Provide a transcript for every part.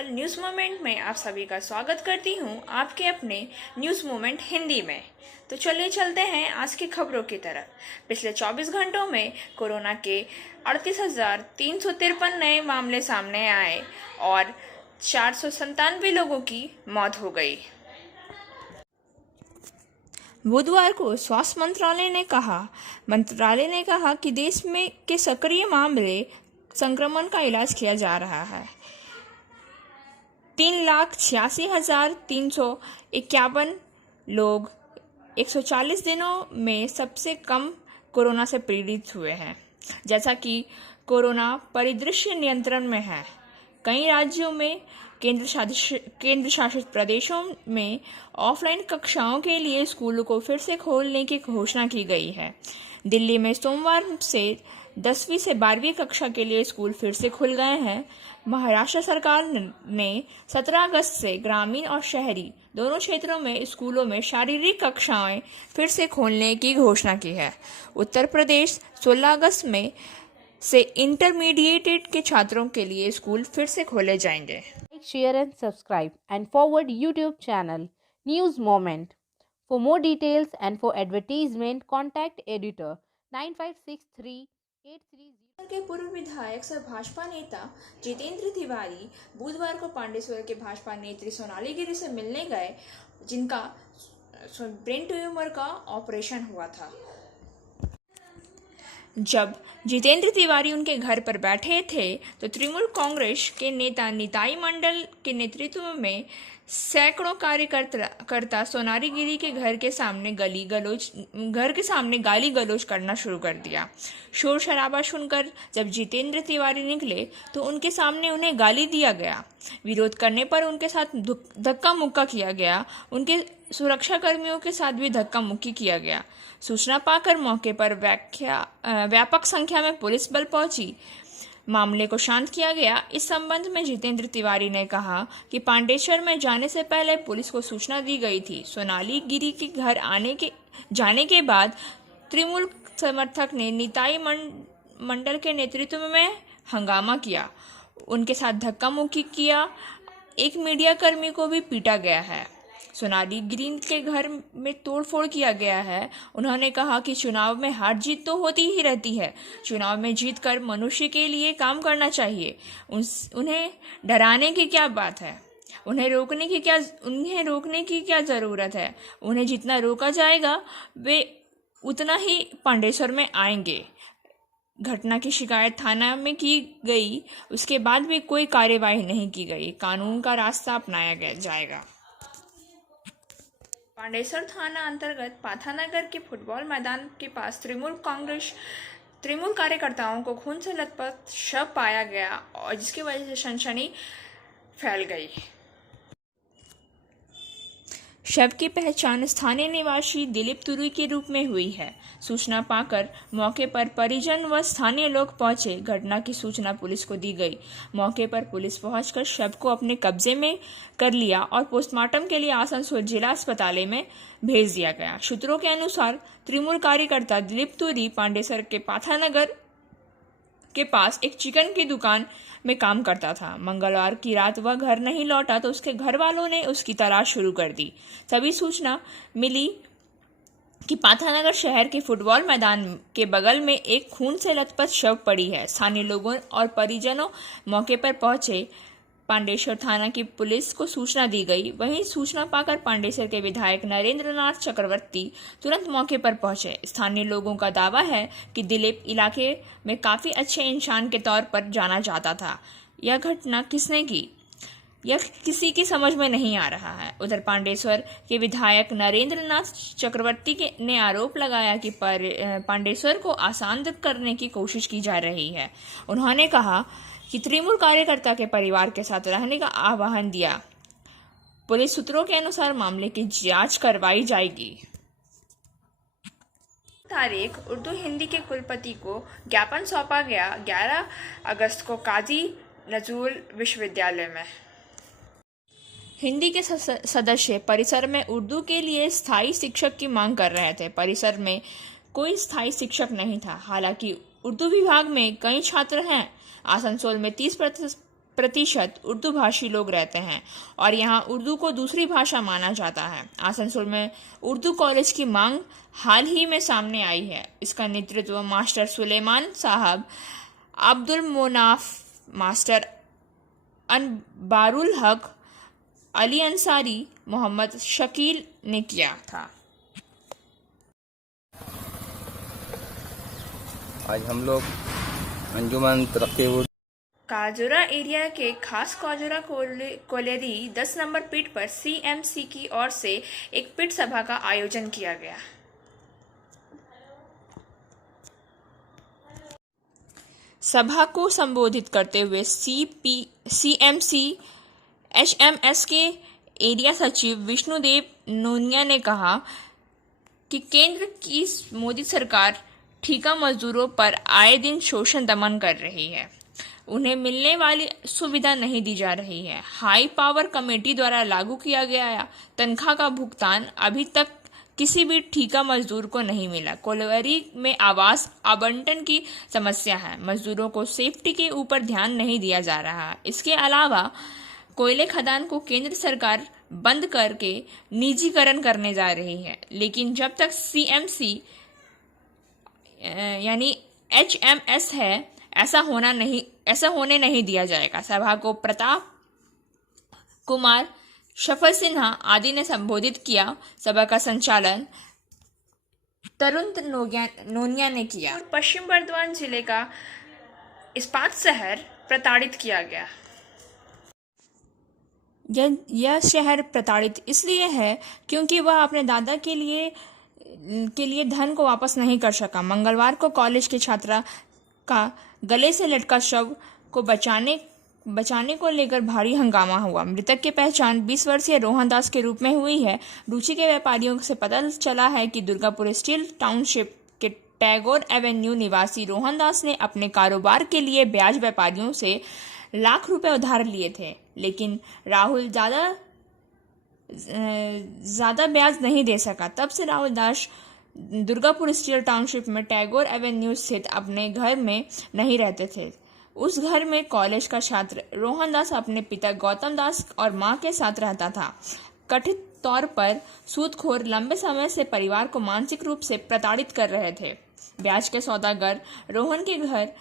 आजकल news moment में आप सभी का स्वागत करती हूं आपके अपने न्यूज़ मोमेंट हिंदी में। तो चलिए चलते हैं आज की खबरों की तरफ। पिछले 24 घंटों में कोरोना के 38,353 नए मामले सामने आए और 497 लोगों की मौत हो गई। बुधवार को स्वास्थ्य मंत्रालय ने कहा कि देश में के सक्रिय मामले संक्रमण का इलाज किया जा रहा है। 3,86,351 लोग 140 दिनों में सबसे कम कोरोना से पीड़ित हुए हैं। जैसा कि कोरोना परिदृश्य नियंत्रण में है, कई राज्यों में केंद्र शासित प्रदेशों में ऑफलाइन कक्षाओं के लिए स्कूलों को फिर से खोलने की घोषणा की गई है। दिल्ली में सोमवार से 10वीं से 12वीं कक्षा के लिए स्कूल फिर से खुल गए हैं। महाराष्ट्र सरकार ने 17 अगस्त से ग्रामीण और शहरी दोनों क्षेत्रों में स्कूलों में शारीरिक कक्षाएं फिर से खोलने की घोषणा की है। उत्तर प्रदेश 16 अगस्त में से इंटरमीडिएट के छात्रों के लिए स्कूल फिर से खोले जाएंगे। Share and subscribe and forward YouTube channel News Moment. For more details and for advertisement, contact editor 956383. के पूर्व विधायक सह भाजपा नेता जितेंद्र तिवारी बुधवार को पांडेसर के भाजपा नेत्री सोनाली गिरी से मिलने गए, जिनका ब्रेन ट्यूमर का ऑपरेशन हुआ था। जब जितेंद्र तिवारी उनके घर पर बैठे थे तो तृणमूल कांग्रेस के नेता निताई मंडल के नेतृत्व में सैकड़ों कार्यकर्ता सोनाली गिरी के घर के सामने गाली गलौज करना शुरू कर दिया। शोर शराबा सुनकर जब जितेंद्र तिवारी निकले तो उनके सामने उन्हें गाली दिया गया। विरोध करने पर उनके साथ धक्का मुक्का किया गया। उनके सुरक्षा कर्मियों के साथ भी धक्का मुक्की किया गया। सूचना पाकर मौके पर व्यापक संख्या में पुलिस बल पहुंची। मामले को शांत किया गया। इस संबंध में जितेंद्र तिवारी ने कहा कि पांडेसर में जाने से पहले पुलिस को सूचना दी गई थी। सोनाली गिरी के घर जाने के बाद तृणमूल समर्थक ने निताई मंडल के नेतृत्व में हंगामा किया, उनके साथ धक्का मुक्की किया। एक मीडिया कर्मी को भी पीटा गया है। सोनाली गिरी के घर में तोड़फोड़ किया गया है। उन्होंने कहा कि चुनाव में हार जीत तो होती ही रहती है। चुनाव में जीत कर मनुष्य के लिए काम करना चाहिए। उन्हें डराने की क्या बात है? उन्हें रोकने की क्या जरूरत है? उन्हें जितना रोका जाएगा वे उतना ही पांडेसर में आएंगे। घटना की शिकायत थाना में की गई, उसके बाद भी कोई कार्यवाही नहीं की गई। कानून का रास्ता अपनाया जाएगा। पांडेसर थाना अंतर्गत पाथानगर के फुटबॉल मैदान के पास तृणमूल कार्यकर्ताओं को खून से लथपथ शव पाया गया और जिसकी वजह से सनसनी फैल गई। शव की पहचान स्थानीय निवासी दिलीप तुरी के रूप में हुई है। सूचना पाकर मौके पर परिजन व स्थानीय लोग पहुंचे। घटना की सूचना पुलिस को दी गई। मौके पर पुलिस पहुंचकर शव को अपने कब्जे में कर लिया और पोस्टमार्टम के लिए आसनसोल जिला अस्पताल में भेज दिया गया। सूत्रों के अनुसार तृणमूल कार्यकर्ता दिलीप तुरी पांडेसर के पाथानगर के पास एक चिकन की दुकान में काम करता था। मंगलवार की रात वह घर नहीं लौटा तो उसके घर वालों ने उसकी तलाश शुरू कर दी। तभी सूचना मिली कि पाथानगर शहर के फुटबॉल मैदान के बगल में एक खून से लथपथ शव पड़ी है। स्थानीय लोगों और परिजनों मौके पर पहुंचे। पांडेसर थाना की पुलिस को सूचना दी गई। वहीं सूचना पाकर पांडेसर के विधायक नरेंद्र नाथ चक्रवर्ती तुरंत मौके पर पहुंचे। स्थानीय लोगों का दावा है कि दिलीप इलाके में काफी अच्छे इंसान के तौर पर जाना जाता था। यह घटना किसने की, यह किसी की समझ में नहीं आ रहा है। उधर पांडेसर के विधायक नरेंद्र नाथ चक्रवर्ती ने आरोप लगाया कि पांडेसर को आसान करने की कोशिश की जा रही है। उन्होंने कहा कि तृणमूल कार्यकर्ता के परिवार के साथ रहने का आह्वान दिया। पुलिस सूत्रों के अनुसार मामले की जांच करवाई जाएगी। तारीख उर्दू हिंदी के कुलपति को ज्ञापन सौंपा गया। 11 अगस्त को काजी नजरुल विश्वविद्यालय में हिंदी के सदस्य परिसर में उर्दू के लिए स्थायी शिक्षक की मांग कर रहे थे। परिसर में कोई स्थायी शिक्षक नहीं था। हालांकि उर्दू विभाग में कई छात्र हैं। आसनसोल में प्रतिशत उर्दू भाषी लोग रहते हैं और यहाँ उर्दू को दूसरी भाषा माना जाता है। आसनसोल में उर्दू कॉलेज की मांग हाल ही में सामने आई है। इसका नेतृत्व मास्टर सुलेमान साहब, अब्दुल मोनाफ, मास्टर अनबारुल हक, अली अंसारी, मोहम्मद शकील ने किया था। आज हम लोग अंजुमन तरक्की काजोरा एरिया के खास काजोरा कोलेरी 10 नंबर पीठ पर सीएमसी की ओर से एक पीठ सभा का आयोजन किया गया। सभा को संबोधित करते हुए सीएमसी एचएमएस के एरिया सचिव विष्णुदेव नोनिया ने कहा कि केंद्र की मोदी सरकार ठेका मजदूरों पर आए दिन शोषण दमन कर रही है। उन्हें मिलने वाली सुविधा नहीं दी जा रही है। हाई पावर कमेटी द्वारा लागू किया गया तनख्वाह का भुगतान अभी तक किसी भी ठेका मजदूर को नहीं मिला। कोलेरी में आवास आवंटन की समस्या है। मजदूरों को सेफ्टी के ऊपर ध्यान नहीं दिया जा रहा। इसके अलावा कोयले खदान को केंद्र सरकार बंद करके निजीकरण करने जा रही है, लेकिन जब तक सीएमसी यानी एचएमएस है ऐसा होने नहीं दिया जाएगा। सभा को प्रताप कुमार, शफल सिन्हा आदि ने संबोधित किया। सभा का संचालन तरुण नोनिया ने किया। पश्चिम बर्धमान जिले का इस्पात शहर प्रताड़ित किया गया। यह शहर प्रताड़ित इसलिए है क्योंकि वह अपने दादा के लिए धन को वापस नहीं कर सका। मंगलवार को कॉलेज की छात्रा का गले से लटका शव को बचाने को लेकर भारी हंगामा हुआ। मृतक की पहचान 20 वर्षीय रोहन दास के रूप में हुई है। रुचि के व्यापारियों से पता चला है कि दुर्गापुर स्टील टाउनशिप के टैगोर एवेन्यू निवासी रोहन दास ने अपने कारोबार के लिए ब्याज व्यापारियों से लाख रुपए उधार लिए थे, लेकिन राहुल ज्यादा ब्याज नहीं दे सका। तब से राहुल दास दुर्गापुर स्टील टाउनशिप में टैगोर एवेन्यू स्थित अपने घर में नहीं रहते थे। उस घर में कॉलेज का छात्र रोहन दास अपने पिता गौतम दास और मां के साथ रहता था। कथित तौर पर सूदखोर लंबे समय से परिवार को मानसिक रूप से प्रताड़ित कर रहे थे। ब्याज के सौदागर रोहन के घर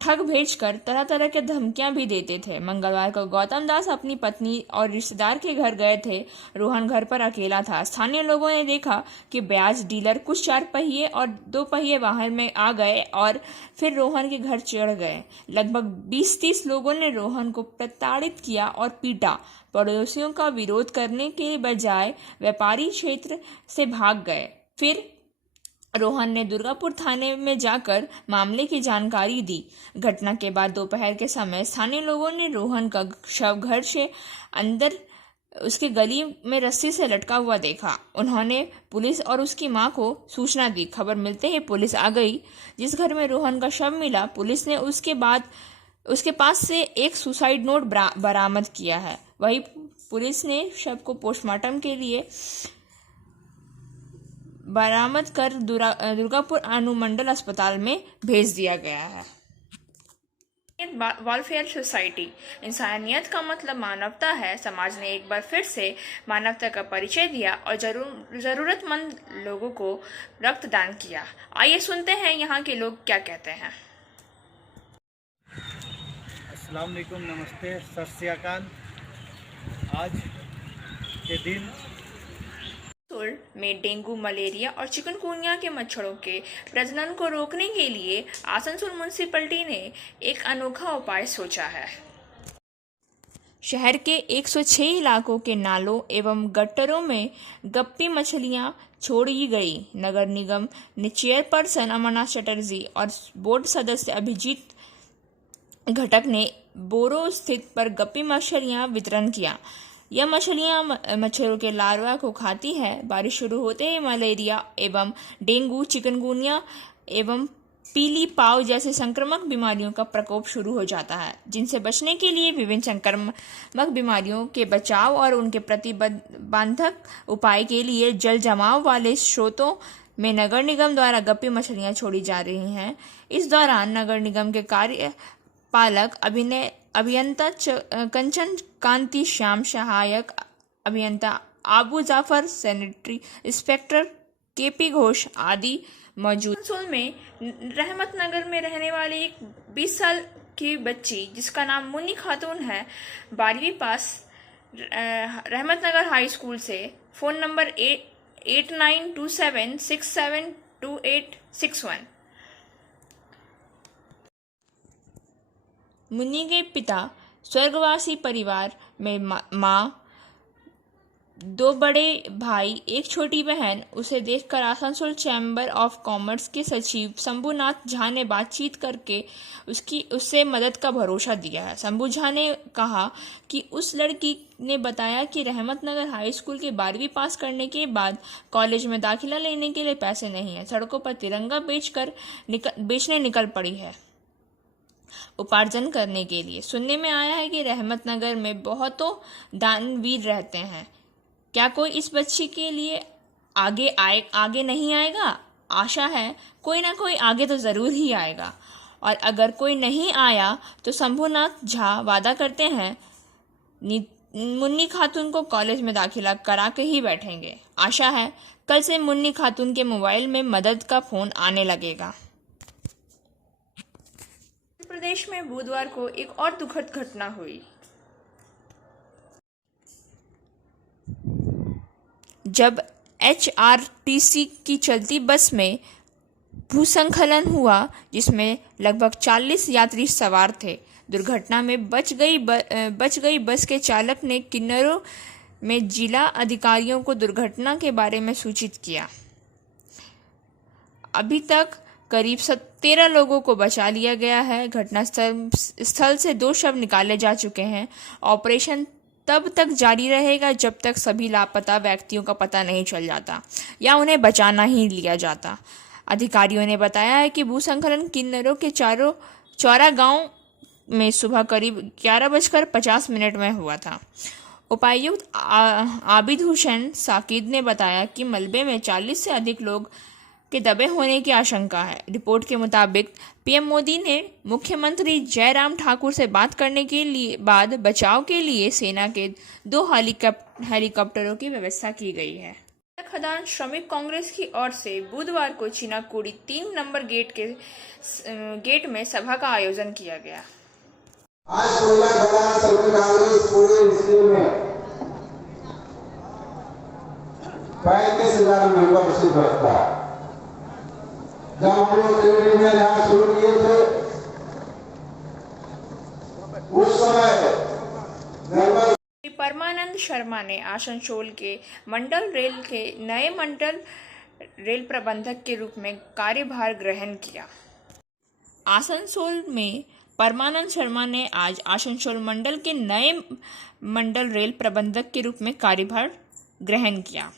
ठग भेजकर तरह तरह के धमकियां भी देते थे। मंगलवार को गौतम दास अपनी पत्नी और रिश्तेदार के घर गए थे। रोहन घर पर अकेला था। स्थानीय लोगों ने देखा कि ब्याज डीलर कुछ 4 पहिए और 2 पहिए वाहन में आ गए और फिर रोहन के घर चढ़ गए। लगभग 20-30 लोगों ने रोहन को प्रताड़ित किया और पीटा। पड़ोसियों का विरोध करने के बजाय व्यापारी क्षेत्र से भाग गए। फिर रोहन ने दुर्गापुर थाने में जाकर मामले की जानकारी दी। घटना के बाद दोपहर के समय स्थानीय लोगों ने रोहन का शव घर से अंदर उसके गली में रस्सी से लटका हुआ देखा। उन्होंने पुलिस और उसकी मां को सूचना दी। खबर मिलते ही पुलिस आ गई। जिस घर में रोहन का शव मिला, पुलिस ने उसके पास से एक सुसाइड नोट बरामद किया है। वहीं पुलिस ने शव को पोस्टमार्टम के लिए बरामद कर दुर्गापुर अनुमंडल अस्पताल में भेज दिया गया है। वेलफेयर सोसाइटी, इंसानियत का मतलब मानवता है। समाज ने एक बार फिर से मानवता का परिचय दिया और जरूरतमंद लोगों को रक्तदान किया। आइए सुनते हैं यहाँ के लोग क्या कहते हैं। अस्सलाम वालेकुम, नमस्ते, सत श्री अकाल। आज के दिन में डेंगू, मलेरिया और चिकनगुनिया के मच्छरों के प्रजनन को रोकने के लिए आसनसोल म्युनिसिपैलिटी ने एक अनोखा उपाय सोचा है। शहर के 106 इलाकों के नालों एवं गट्टरों में गप्पी मछलियां छोड़ी गई। नगर निगम ने चेयरपर्सन अमरनाथ चटर्जी और बोर्ड सदस्य अभिजीत घटक ने बोरो स्थित पर गप्पी मछलियां वितरण किया। यह मछलियां मच्छरों के लार्वा को खाती है। बारिश शुरू होते ही मलेरिया एवं डेंगू, चिकनगुनिया एवं पीली पाव जैसे संक्रामक बीमारियों का प्रकोप शुरू हो जाता है, जिनसे बचने के लिए विभिन्न संक्रामक बीमारियों के बचाव और उनके प्रतिबंधक उपाय के लिए जल जमाव वाले स्रोतों में नगर निगम द्वारा गप्पी मछलियां छोड़ी जा रही हैं। इस दौरान नगर निगम के पालक अभियंता कंचन कांति श्याम, सहायक अभियंता Abu Jafar, sanitary inspector K P Ghosh आदि मौजूद। आसनसोल में रहमत नगर में रहने वाली एक 20 साल की बच्ची जिसका नाम मुन्नी खातून है, 12वीं पास रहमत नगर हाई स्कूल से फ़ोन नंबर 8927672861। मुन्नी के पिता स्वर्गवासी परिवार में माँ, 2 बड़े भाई, एक छोटी बहन। उसे देखकर आसनसोल चैम्बर ऑफ कॉमर्स के सचिव शंभुनाथ झा ने बातचीत करके उससे मदद का भरोसा दिया है। शंभू झा ने कहा कि उस लड़की ने बताया कि रहमत नगर हाई स्कूल के 12वीं पास करने के बाद कॉलेज में दाखिला लेने के लिए पैसे नहीं है, सड़कों पर तिरंगा बेचने निकल पड़ी है उपार्जन करने के लिए। सुनने में आया है कि रहमत नगर में बहुतों दानवीर रहते हैं। क्या कोई इस बच्ची के लिए आगे नहीं आएगा? आशा है कोई ना कोई आगे तो ज़रूर ही आएगा, और अगर कोई नहीं आया तो शंभुनाथ झा वादा करते हैं मुन्नी खातून को कॉलेज में दाखिला करा के ही बैठेंगे। आशा है कल से मुन्नी खातून के मोबाइल में मदद का फ़ोन आने लगेगा। उत्तर प्रदेश में बुधवार को एक और दुखद घटना हुई, जब HRTC की चलती बस में भूस्खलन हुआ जिसमें लगभग 40 यात्री सवार थे। दुर्घटना में बच गई बस के चालक ने किन्नौर में जिला अधिकारियों को दुर्घटना के बारे में सूचित किया। अभी तक करीब 13 लोगों को बचा लिया गया है। घटनास्थल से 2 शव निकाले जा चुके हैं। ऑपरेशन तब तक जारी रहेगा जब तक सभी लापता व्यक्तियों का पता नहीं चल जाता या उन्हें बचाना ही लिया जाता। अधिकारियों ने बताया है कि भूस्खलन किन्नौर के चौरा गांव में सुबह करीब 11:50 में हुआ था। उपायुक्त आबिद हुसैन साकिब ने बताया कि मलबे में 40 से अधिक लोग के दबे होने की आशंका है। रिपोर्ट के मुताबिक पीएम मोदी ने मुख्यमंत्री जयराम ठाकुर से बात करने के बाद बचाव के लिए सेना के 2 हेलीकॉप्टरों की व्यवस्था की गई है। खदान श्रमिक कांग्रेस की ओर से बुधवार को चिनाकुड़ी 3 नंबर गेट में सभा का आयोजन किया गया। आज श्रमिक कांग्रेस पूरे विश्व में 35,000 मेंबरशिप रखता है। जब हम लोग ट्रेड यूनियन यहाँ शुरू किए थे उस समय परमानंद शर्मा ने आसनसोल के मंडल रेल के नए मंडल रेल प्रबंधक के रूप में कार्यभार ग्रहण किया। आसनसोल में परमानंद शर्मा ने आज आसनसोल मंडल के नए मंडल रेल प्रबंधक के रूप में कार्यभार ग्रहण किया।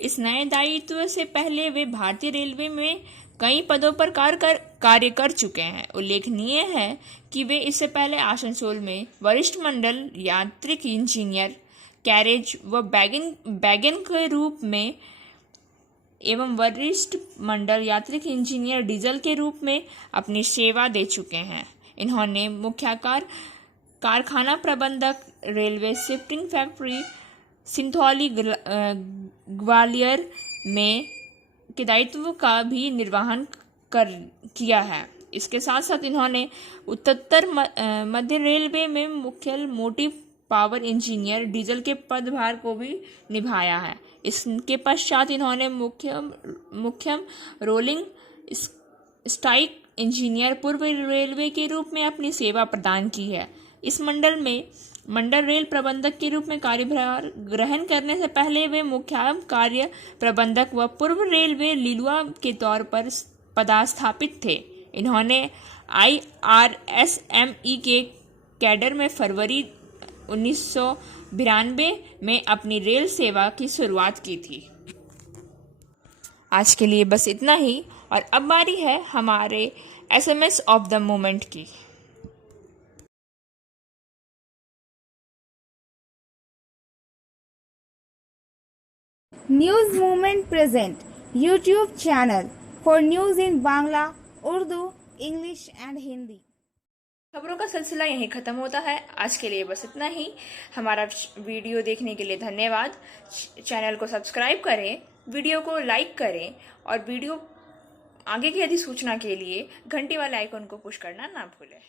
इस नए दायित्व से पहले वे भारतीय रेलवे में कई पदों पर कार्य कर चुके हैं। उल्लेखनीय है कि वे इससे पहले आसनसोल में वरिष्ठ मंडल यांत्रिक इंजीनियर कैरेज व बैगन के रूप में एवं वरिष्ठ मंडल यांत्रिक इंजीनियर डीजल के रूप में अपनी सेवा दे चुके हैं। इन्होंने मुख्य कारखाना प्रबंधक रेलवे शिफ्टिंग फैक्ट्री सिंथौली ग्वालियर में के दायित्व का भी निर्वहन किया है। इसके साथ साथ इन्होंने उत्तर मध्य रेलवे में मुख्य मोटिव पावर इंजीनियर डीजल के पदभार को भी निभाया है। इसके पश्चात इन्होंने मुख्य रोलिंग स्टाइक इंजीनियर पूर्व रेलवे के रूप में अपनी सेवा प्रदान की है। इस मंडल में मंडल रेल प्रबंधक के रूप में कार्यभार ग्रहण करने से पहले वे मुख्य कार्य प्रबंधक व पूर्व रेलवे लिलुआ के तौर पर पदस्थापित थे। इन्होंने IRSME के कैडर में फरवरी 1992 में अपनी रेल सेवा की शुरुआत की थी। आज के लिए बस इतना ही, और अब बारी है हमारे SMS ऑफ द मोमेंट की। News Movement present YouTube channel for news in Bangla, Urdu, English and Hindi. खबरों का सिलसिला यहीं ख़त्म होता है। आज के लिए बस इतना ही। हमारा वीडियो देखने के लिए धन्यवाद। चैनल को सब्सक्राइब करें, वीडियो को लाइक करें और वीडियो आगे की अधिक सूचना के लिए घंटी वाले आइकन को पुश करना ना भूलें।